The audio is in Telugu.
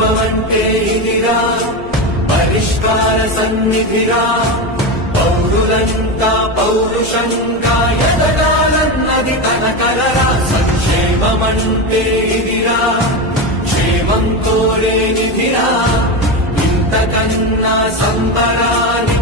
ప్రభుత్వమంటే ఇదిరా పరిష్కార సన్నిధిరా పౌరులంతా పౌరుషంగా ఎదగాలన్నది తన కలరా సంక్షేమమంటే ఇదిరా క్షేమం కోరే నిధిరా ఇంతకన్నా సంబరాని